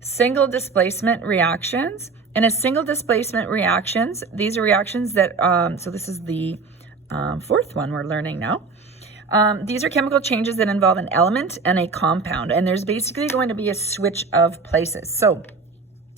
single displacement reactions. And a single displacement reactions, these are reactions that, so this is the fourth one we're learning now. These are chemical changes that involve an element and a compound, and there's basically going to be a switch of places. So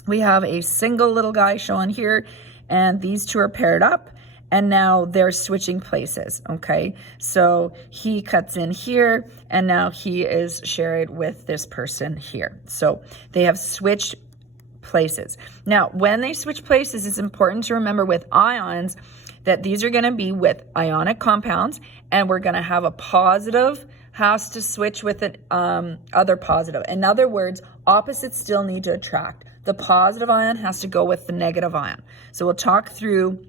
we have a single little guy shown here, and these two are paired up, and now they're switching places, okay? So he cuts in here, and now he is shared with this person here. So they have switched places. Now, when they switch places, it's important to remember with ions that these are going to be with ionic compounds, and we're going to have a positive has to switch with an other positive. In other words, opposites still need to attract. The positive ion has to go with the negative ion. So we'll talk through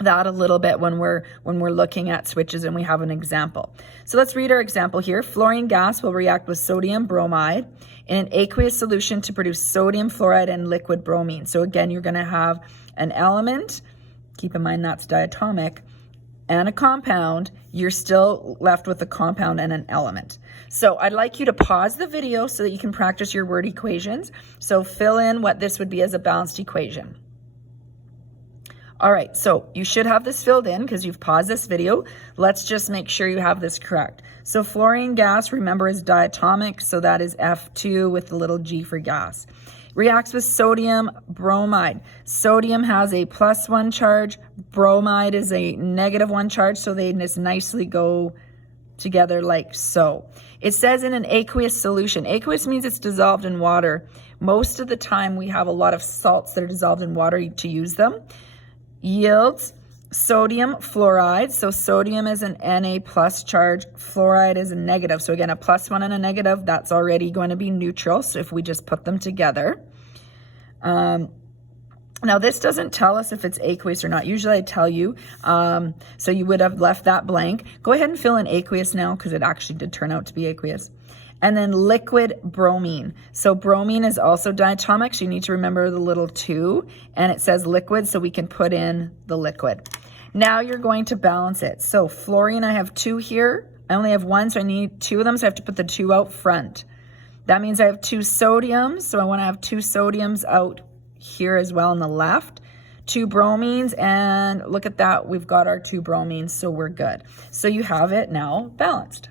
that a little bit when we're looking at switches and we have an example. So let's read our example here. Fluorine gas will react with sodium bromide in an aqueous solution to produce sodium fluoride and liquid bromine. So again, you're going to have an element, keep in mind that's diatomic, and a compound. You're still left with a compound and an element. So I'd like you to pause the video so that you can practice your word equations. So fill in what this would be as a balanced equation. All right, so you should have this filled in because you've paused this video. Let's just make sure you have this correct. So fluorine gas, remember, is diatomic, so that is F2 with the little g for gas. Reacts with sodium bromide. Sodium has a +1 charge, bromide is a -1 charge, so they just nicely go together like so. It says in an aqueous solution. Aqueous means it's dissolved in water. Most of the time we have a lot of salts that are dissolved in water to use them. Yields sodium fluoride. So sodium is an Na+ charge, fluoride is a negative. So again, a +1 and a negative, that's already going to be neutral. So if we just put them together. Now this doesn't tell us if it's aqueous or not. Usually I tell you, so you would have left that blank. Go ahead and fill in aqueous now because it actually did turn out to be aqueous. And then liquid bromine. So bromine is also diatomic, so you need to remember the little 2. And it says liquid, so we can put in the liquid. Now you're going to balance it. So fluorine, I have 2 here. I only have 1, so I need 2 of them, so I have to put the 2 out front. That means I have 2 sodiums, so I want to have 2 sodiums out here as well on the left. 2 bromines, and look at that, we've got our 2 bromines, so we're good. So you have it now balanced.